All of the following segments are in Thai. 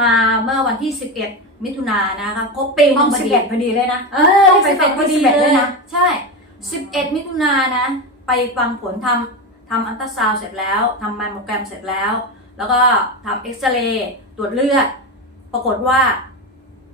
มาเมื่อวันที่ 11 มิถุนายนนะคะครบปีหต้นึ่องงพอสิบดีเอ็ดพอดีเลยนะ เออต้องไปสิบเอ็ดฟังพอดี11เลด้วยยนะ ใช่ 11 มิถุนายนนะ ไปฟังผลทำทำอัลตราซาวด์เสร็จแล้วทำแมมโมแกรมเสร็จแล้ว แล้วก็ทำเอ็กซเรย์ตรวจเลือด ปรากฏว่า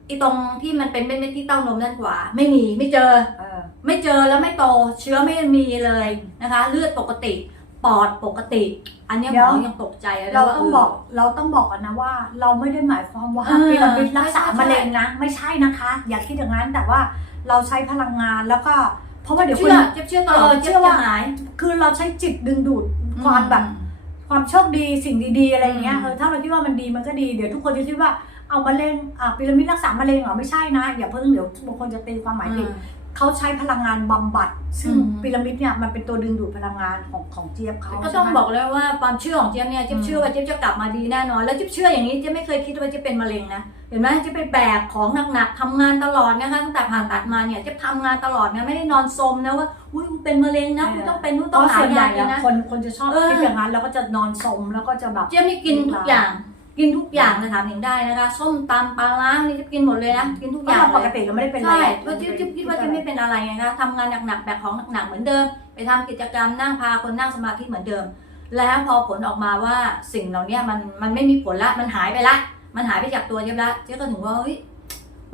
อีตรงที่มันเป็นเม็ดๆที่เต้านมด้านขวา ไม่มีไม่เจอเออไม่เจอแล้วไม่โตเชื้อไม่มีเลยนะคะ เลือดปกติ ปอดปกติ อันเนี้ยหมอยังตกใจเลยเราว่าต้องบอกเราต้องบอกกันนะว่า เราไม่ได้หมายความว่าเออพีระมิดรักษาใช่ใช่ มะเร็งนะ ไม่ใช่นะคะ อย่าคิดอย่างนั้นแต่ว่าเราใช้พลังงานแล้วก็ เพราะว่าเดี๋ยวคเชื่อนเจ็บเชื่อตลอดเออเจ็บเชื่อว่า จะหายคือเราใช้จิตดึงดูดความแบบความโชคดีสิ่งดีๆอะไรอย่างเงี้ยอืม เออถ้าเราคิดว่ามันดีมันก็ดีเดี๋ยวทุกคนจะคิดว่าเอามะเร็งอ่าพีระมิดรักษามะเร็งเหรอไม่ใช่นะ อย่าเพิ่งเดี๋ยวบางคนจะตีความหมายผิด เขาใช้พลังงานบำบัด ซึ่งอืม พีระมิดเนี่ยมันเป็นตัวดึงดูดพลังงานของของเจี๊ยบเขาก็ต้องใช่ไหม บอกเลยว่าความเชื่อของเจี๊ยบเนี่ยเจี๊ยบอืมเชื่อว่าเจี๊ยบจะกลับมาดีแน่นอนแล้วเจี๊ยบเชื่ออย่างนี้เจี๊ยบไม่เคยคิดว่าเจี๊ยบเป็นมะเร็งนะเห็นไหมเจี๊ยบไปแบกของหนักๆทำงานตลอดนะคะตั้งแต่ผ่าตัดมาเนี่ยเจี๊ยบทำงานตลอดนะไม่ได้นอนสมนะว่าอุ้ยกูเป็นมะเร็งนะกูต้องเป็นนู่นเพต้องราะหาส่วนใหยาญ่เลยอะนะ คนคนจะชอบเออ คิดอย่างนั้นแล้วก็จะนอนสมแล้วก็จะแบบ เจี๊ยบนี่กินทุกอย่าง กินทุกอย่างนะถามหนิงได้นะคะส้มตำปลาร้านี่เจี๊ยบกินหมดเลยนะกินทุกเพอราะย่างเราเลปยกติเราไม่ได้เป็นอะไรใช่เพราะเจี๊ยบเจี๊ยบคิดว่าเจี๊ยบไม่เป็นอะไรไงคะทำงานหนักๆแบกของหนักๆเหมือนเดิม ไปทำกิจกรรมนั่งพาคนนั่งสมาธิเหมือนเดิม แล้วพอผลออกมาว่าสิ่งเหล่านี้มันมันไม่มีผลละมันหายไปละ มันหายไปจากตัวเจี๊ยบละเจี๊ยบก็ถึงว่าเฮ้ย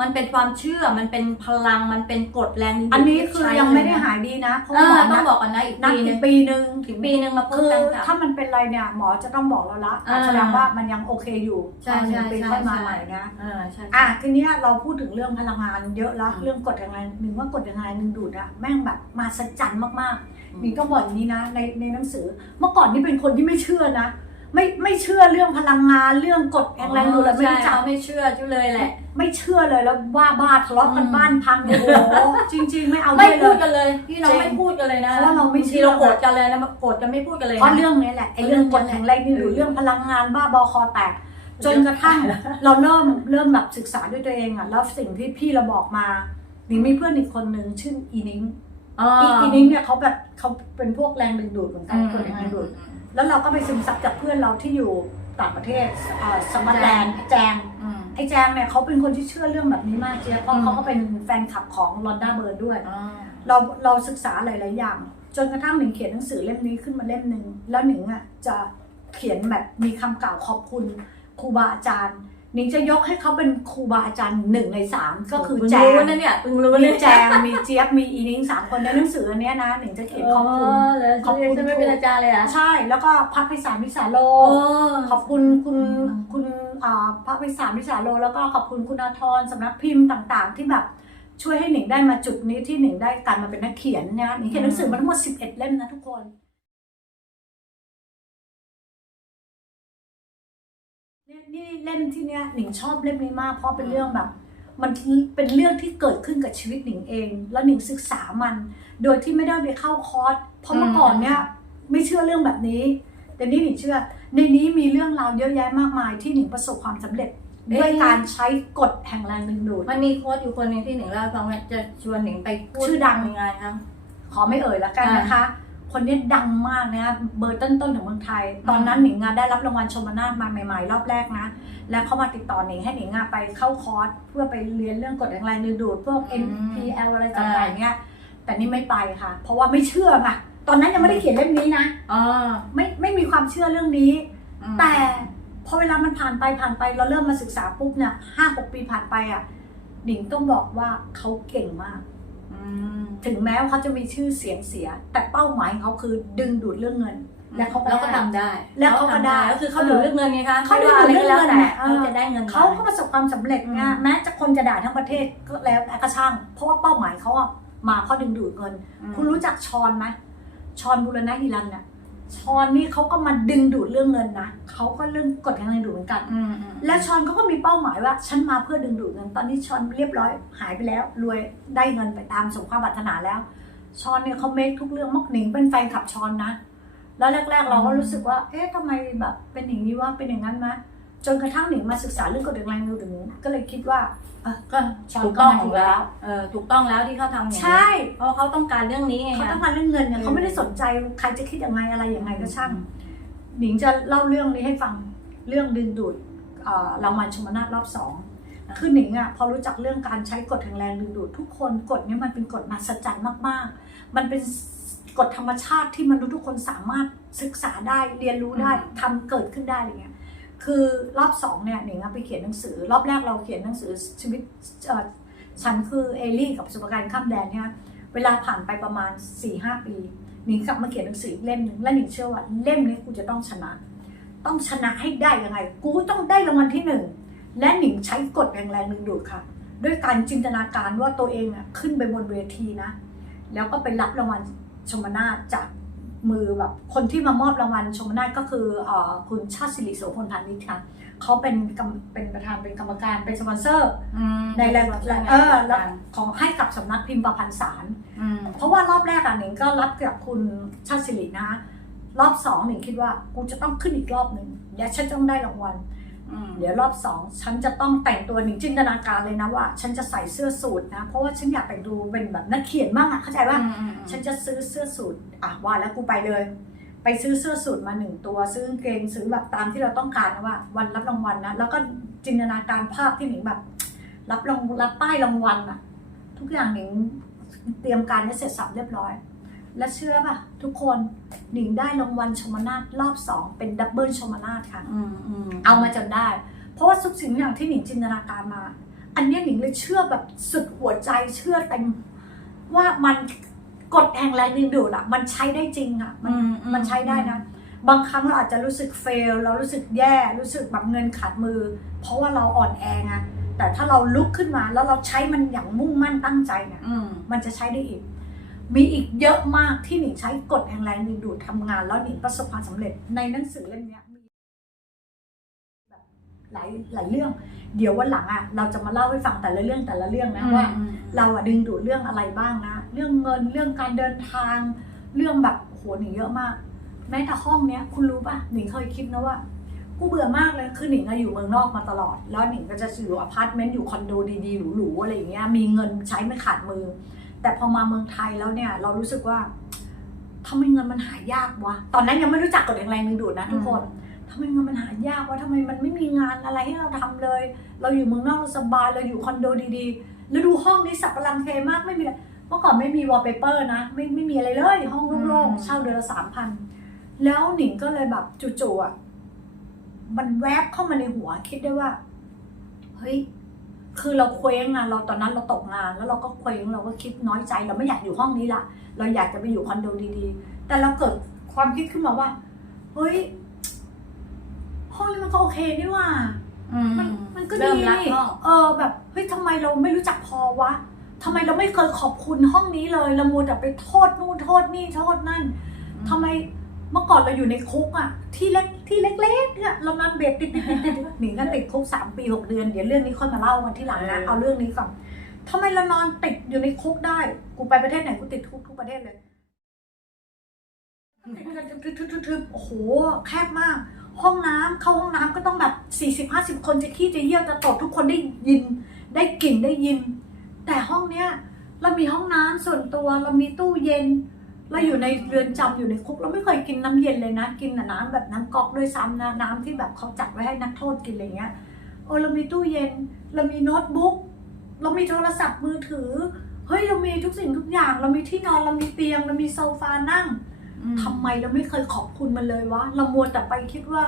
มันเป็นความเชื่อมันเป็นพลังมันเป็นกฎแรงดึงดูดอันนี้คือที่ใช้ยังไม่ได้หายดีนะเพราะเอว่าหมออต้อนังดบอกกันนะอีกนัดปีหนึอีงกปีหนึ่งอีกปีหนึ่งมาพูคืดอกันค่ะ ถ้ามันเป็นอะไรเนี่ยหมอจะต้องบอกเราละอ่าแสดงว่ามันยังโอเคอยู่ใช่ตอนหนึ่งใช่ปีใช่ค่อยมาใช่ ใหม่นะเออใช่ อะทีเนี้ยเราพูดถึงเรื่องพลังงานเยอะแล้วอืมเรื่องกฎยังไงหนึ่งว่ากฎยังไงหนึ่งดูดอะแม่งแบบมาสัจจันมากอืมๆหนึ่งก็บอกอย่างนี้นะในในหนังสือ เมื่อก่อนนี่เป็นคนที่ไม่เชื่อนะ ไม่ไม่เชื่อเรื่องพลังงานเรื่องกฎแห่งแรงดูดอะไรไม่ใช่รู้จักเขาไม่เชื่อจุเลยแหละ ไม่เชื่อเลยแล้วว่าบ้าทะเลาะกันอืมบ้านพังโอ้โหจริง ๆ ไม่เอาไม่ด้วยเลพูดยกันเลยพี่น้องจริงไม่พูดกันเลยนะเพราะว่าเราไม่เชื่อทีเราโกรธกันเลยนะโกรธกันไม่พูดกันเลยเพราะนะเรื่องนี้แหละไอ้เรื่องกฎแห่งแรงดึงดูดเออเรื่องพลังงานบ้าบอคอแตกจนกระทั่งเราเริ่มเริ่มแบบศึกษาด้วยตัวเองอะแล้วสิ่งที่พี่เราบอกมาหนิงมีเพื่อนอีกคนนึงชื่ออีนิงอ๋ออีอีนิงเนี่ยเขาแบบเขาเป็นพวกแรงดึงดูดเหมือนกัอืนมกฎแห่งแรงดึงดูด แล้วเราก็ไปซึมซับจากเพื่อนเราที่อยู่ต่างประเทศเอ่อสมาร์ทแลนด์แจง อืม ไอ้แจงเนี่ยเขาเป็นคนที่เชื่อเรื่องแบบนี้มากเจี๊ยบเพราะอืมเขาก็เป็นแฟนคลับของลอนด้าเบิร์ดด้วยอ๋อเราเราศึกษาหลาย ๆ อย่าง จนกระทั่งหนิงเขียนหนังสือเล่มนี้ขึ้นมาเล่มหนึ่งแล้วหนิงอะจะเขียนแบบมีคำกล่าวขอบคุณครูบาอาจารย์ห นิงจะยกให้เขาเป็นครูบาอาจารย์หนึ่งในสามก็คือเพิ่งแจรู้งนะเนี่ยเพิ่งรู้มีเนี่ยแจงมีเจี๊ยบมีอีนิ้งสามคนในหนังสืออันเนี้ยนะหนิงจะเขียนขอบคุณเลยขอบคุณจะไม่เป็นอาจารย์เลยอะ ใช่ แล้วก็พระไพศาลวิสาโลโอ้ขอบคุณคุณอืมคุณอ่าพระไพศาลวิสาโล แล้วก็ขอบคุณคุณอาทรสำนักพิมพ์ต่างๆ ที่แบบช่วยให้หนิงได้มาจุดนี้ที่หนิงได้การมาเป็นนักเขียนนะหนิงเขียนหนังสือมาทั้งหมด11 เล่มนะทุกคน นี่ยนี่เล่มที่เนี้ยหนิงชอบเล่มนี้มากเพราะเป็นเรื่องแบบ มันเป็นเรื่องที่เกิดขึ้นกับชีวิตหนิงเอง แล้วหนิงศึกษามัน โดยที่ไม่ได้ไปเข้าคอร์สเพราะเมื่อก่อนเนี้ยไม่เชื่อเรื่องแบบนี้ แต่นี่หนิงเชื่อ ในนี้มีเรื่องราวเยอะแยะมากมายที่หนิงประสบความสำเร็จด้วยการใช้กฎแห่งแรงดึงดูดมันมีโค้ดอยู่คนหนึงที่หนิงเล่าให้ฟังว่าจะชวนหนิงไปพูดชื่อดังในงานครับขอไม่เอ่ยละกันนะคะ คนนี้ดังมากนะเบอร์ต้นๆของเมืองไทย ตอนนั้นหนิงงานได้รับรางวัลชมนาทมาใหม่ ๆ รอบแรกนะ แล้วเขามาติดต่อหนิงให้หนิงอะไปเข้าคอร์สเพื่อไปเรียนเรื่องกฎแห่งแรงดึงดูดพวกอืม NPL อะไรต่างๆเนี้ยแต่นี่ไม่ไปค่ะ เพราะว่าไม่เชื่อไงตอนนั้นยังไม่ได้เขียนเล่มนี้นะอ๋อไม่ไม่มีความเชื่อเรื่องนี้อืมแต่พอเวลามันผ่านไปผ่านไปเราเริ่มมาศึกษาปุ๊บเนี่ยห้าหกปีผ่านไปอะหนิงต้องบอกว่าเขาเก่งมากอืม ถึงแม้ว่าเขาจะมีชื่อเสียงเสีย แต่เป้าหมายของเขาคือดึงดูดเรื่องเงิน และเขาก็แล้วก็ทำได้ แล้วเขาก็ได้ก็คือเขาดูดเรื่องเงินไงคะเขาดูดไม่ว่ะไรก็แล้วเรื่องเงินแต่เนี่ยเออเขาจะได้เงินเขาก็ประสบความสำเร็จเนี่ยอืมแม้จะคนจะด่าทั้งประเทศก็แล้วแต่ก็ช่าง เพราะว่าเป้าหมายเขาอะมาเพราะดึงดูดเงินอืมคุณรู้จักชอนไหมชอนบุรณะฮิรันเนี่ย ชอนนี่เขาก็มาดึงดูดเรื่องเงินนะเขาก็เรื่องกฎแห่งเงินดูดเหมือนกัน อืมอืมและชอนเขาก็มีเป้าหมายว่า ฉันมาเพื่อดึงดูดเงินตอนนี้ชอนเรียบร้อยหายไปแล้ว รวยได้เงินไปตามสมความปรารถนาแล้ว ชอนเนี่ยเขาเมคทุกเรื่องมักหนิงเป็นแฟนคลับชอนนะ แล้วแรก ๆ เราก็รู้สึกว่า เอ๊ะทำไมแบบเป็นอย่างนี้ว่าเป็นอย่างนั้นมะ จนกระทั่งหนิงมาศึกษาเรื่องกฎแห่งแรงดึงดูดก็เลยคิดว่าเออก็ชอนถูกต้องก็มาถูกแล้วเออถูกต้องแล้วที่เขาทำอย่างนี้ใช่ เพราะเขาต้องการเรื่องนี้ไงเขาคะต้องการเรื่องเงินเนี่ยอืมเขาไม่ได้สนใจใครจะคิดยังไงอะไรยังไงก็ช่าง หนิงจะเล่าเรื่องนี้ให้ฟังเรื่องดึงดูดเอ่อรางวัลชมนาทรอบสองคือหนิงอะพอรู้จักเรื่องการใช้กฎแห่งแรงดึงดูดทุกคนกฎเนี้มันเป็นกฎมหัศจรรย์มากๆ มันเป็นกฎธรรมชาติที่มนุษย์ทุกคนสามารถศึกษาได้เรียนรู้ได้อืมทำเกิดขึ้นได้อะไรเงี้ย คือรอบสองเนี่ยหนิงไปเขียนหนังสือ รอบแรกเราเขียนหนังสือชีวิตฉันคือเอลี่กับประสบการณ์ข้ามแดนเนี่ยเวลาผ่านไปประมาณ4ี่ห้าปีหนิงกลับมาเขียนหนังสือเล่มหนึ่งและหนิงเชื่อว่าเล่มนี้กูจะต้องชนะ ต้องชนะให้ได้ยังไง กูต้องได้รางวัลที่หนึ่งและหนิงใช้กฎแรงแรงดึงดูดค่ะ ด้วยการจินตนาการว่าตัวเองอะขึ้นไปบนเวทีนะ แล้วก็ไปรับรางวัลชมนาจาก มือแบบคนที่มามอบรางวัลชมนาทก็คือเอ่อคุณชาติศิริโสพลพานิชค่ะเขาเป็นกรรมเป็นประธานเป็นกรรมการเป็นสปอนเซอร์อืมในรายใช่เออแล้วของให้กับสำนักพิมพ์ประพันธ์สารอืมเพราะว่ารอบแรกอะหนิงก็รับกับคุณชาติศิรินะคะรอบสองหนิงคิดว่ากูจะต้องขึ้นอีกรอบหนึ่งและฉันต้องได้รางวัลอืม เดี๋ยวรอบสองฉันจะต้องแต่งตัวหนิงจินตนาการเลยนะว่า ฉันจะใส่เสื้อสูทนะ เพราะว่าฉันอยากแต่งดูเป็นแบบนักเขียนบ้างอะเข้าใจป่ะอืมอืมฉันจะซื้อเสื้อสูทอะว่าแล้วกูไปเลย ไปซื้อเสื้อสูทมาหนึ่งตัวซื้อกางเกงซื้อแบบตามที่เราต้องการนะว่า วันรับรางวัลนะแล้วก็จินตนาการภาพที่หนิงแบบ รับรางรับป้ายรางวัลอะทุกอย่างหนิงเตรียมการให้เสร็จสับเรียบร้อย และเชื่อป่ะ ทุกคนหนิงได้รางวัลชมนาทรอบสองเป็นดับเบิลชมนาทค่ะอืมอืมเอามาจนได้ เพราะว่าทุกสิ่งทุกอย่างที่หนิงจินตนาการมา อันเนี้ยหนิงเลยเชื่อแบบสุดหัวใจเชื่อเต็มว่ามันกดแห่งแรงดึงดูดอะมันใช้ได้จริงอะมันอือืมันใช้ได้นะ บางครั้งเราอาจจะรู้สึกเฟลเรารู้สึกแย่รู้สึกแบบเงินขาดมือ เพราะว่าเราอ่อนแอไงแต่ถ้าเราลุกขึ้นมาแล้วเราใช้มันอย่างมุ่งมั่นตั้งใจเนี่ยอืมมันจะใช้ได้อีก มีอีกเยอะมากที่หนิงใช้กฎแห่งแรงดึงดูดทำงาน แล้วหนิงประสบความสำเร็จในหนังสือเล่มเนี้ยมีแบบหลายหลายเรื่อง เดี๋ยววันหลังอะเราจะมาเล่าให้ฟังแต่ละเรื่องแต่ละเรื่องนะว่าอืมเราอะดึงดูดเรื่องอะไรบ้างนะเรื่องเงินเรื่องการเดินทาง เรื่องแบบโหหนิงเยอะมากแม้แต่ห้องเนี้ยคุณรู้ป่ะหนิงเคยคิดนะว่ากูเบื่อมากเลยคือหนิงอะอยู่เมืองนอกมาตลอด แล้วหนิงก็จะอยู่อพาร์ตเมนต์อยู่คอนโดดีๆหรูๆอะไรอย่างเงี้ยมีเงินใช้ไม่ขาดมือ แต่พอมาเมืองไทยแล้วเนี่ย เรารู้สึกว่าทำไมเงินมันหายากวะ ตอนนั้นยังไม่รู้จักกฎแห่งแรงดึงดูดนะทุกคนทำไมเงินมันหายากวะทำไมมันไม่มีงานอะไรให้เราทำเลย เราอยู่เมืองนอกเราสบายเราอยู่คอนโดดีๆ แล้วดูห้องนี้สับปะรังเคมากไม่มีอะไรเมื่อก่อนไม่มีวอลเปเปอร์นะ ไม่ไม่มีอะไรเลย ห้องโล่งๆเช่าเดือนละสามพันแล้วหนิงก็เลยแบบจู่ๆอะมันแวบเข้ามาในหัวคิดได้ว่า เฮ้ย คือเราเคว้งอะเราตอนนั้นเราตกงาน แล้วเราก็เคว้งเราก็คิดน้อยใจเราไม่อยากอยู่ห้องนี้ละเราอยากจะไปอยู่คอนโดดีๆ แต่เราเกิดความคิดขึ้นมาว่าเฮ้ยห้องนี้มันก็โอเคนี่หว่าอืมมันมันก็เริ่ดีมรักห้องเออแบบเฮ้ยทำไมเราไม่รู้จักพอวะทำไมเราไม่เคยขอบคุณห้องนี้เลยเรามัวแต่ไปโทษนู่นโทษนี่โทษนั่นทำไม เมื่อก่อนเราอยู่ในคุกอะที่เล็กที่เล็กๆเนี่ยเรานอนเบ็ดติดติดติดติดหนีกันติดคุกสามปีหกเดือนเดี๋ยวเรื่องนี้ค่อยมาเล่ากันที่หลังนะเอาเรื่องนี้ก่อนทำไมเรานอนติดอยู่ในคุกได้ กูไปประเทศไหนกูติดคุกทุกประเทศเลยทึบๆๆๆโอ้โห แคบมาก ห้องน้ำเข้าห้องน้ำก็ต้องแบบสี่สิบห้าสิบคนจะขี้จะเยี่ยวจะตดทุกคนได้ยิน ได้กลิ่นได้ยิน แต่ห้องเนี้ยเรามีห้องน้ำส่วนตัวเรามีตู้เย็น เราอยู่ในเรือนจำอยู่ในคุกเราไม่เคยกินน้ำเย็นเลยนะ กินแต่น้ำแบบน้ำก๊อกด้วยซ้ำนะน้ำที่แบบเขาจัดไว้ให้นักโทษกินอะไรเงี้ยโอ้เรามีตู้เย็น เรามีโน้ตบุ๊กเรามีโทรศัพท์มือถือเฮ้ยเรามีทุกสิ่งทุกอย่าง เรามีที่นอนเรามีเตียง เรามีโซฟานั่งอืมทำไมเราไม่เคยขอบคุณมันเลยวะเรามัวแต่ไปคิดว่า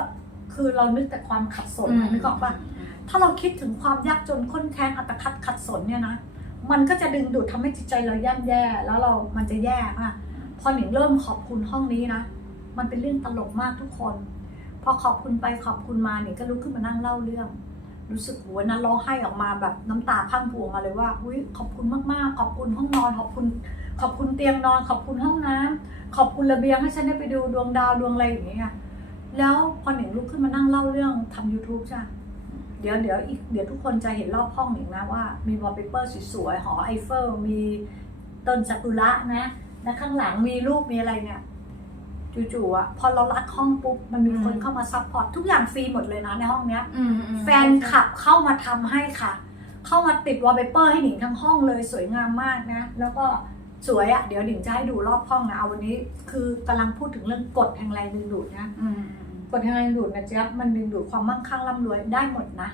คือเรานึกแต่ความขัดสนนะนึกออกปะถ้าเราคิดถึงความยากจนข้นแค้นอัตคัดขัดสนเนี่ยนะมันก็จะดึงดูดทำให้จิตใจเราย่ำแย่ แล้วเรามันจะแย่มาก พอหนิงเริ่มขอบคุณห้องนี้นะ มันเป็นเรื่องตลกมากทุกคน พอขอบคุณไปขอบคุณมาหนิงก็ลุกขึ้นมานั่งเล่าเรื่อง รู้สึกหัวนั้นร้องไห้ออกมาแบบน้ำตาพังพรูออกมาเลยว่าอุ้ยขอบคุณมากๆ ขอบคุณห้องนอนขอบคุณ ขอบคุณเตียงนอน ขอบคุณห้องน้ำขอบคุณระเบียงให้ฉันได้ไปดูดวงดาวดวงอะไรอย่างเงี้ยแล้วพอหนิงลุกขึ้นมานั่งเล่าเรื่องทำ YouTube ใช่ปะเดี๋ยวเดี๋ยวอีกเดี๋ยวทุกคนจะเห็นรอบห้องหนิงนะว่ามีวอลเปเปอร์สวยๆหอไอเฟลมีต้นซากุระนะ และข้างหลังมีรูปมีอะไรเนี่ยจู่ๆอะพอเรารักห้องปุ๊บมันมีคนเข้ามาซัพพอร์ตทุกอย่างฟรีหมดเลยนะในห้องเนี้ยอืมอืมแฟนคลับเข้ามาทำให้ค่ะ เข้ามาติดวอลเปเปอร์ให้หนิงทั้งห้องเลยสวยงามมากนะ แล้วก็สวยอะ่ะเดี๋ยวหนิงจะให้ดูรอบห้องนะเอาวันนี้ คือกำลังพูดถึงเรื่องกฎแห่งแรงดึงดูดนะอืมกฎแห่งแรงดึงดูดนะเจ๊ยบมันดึงดูดความมั่งคั่งร่ำรวยได้หมดนะ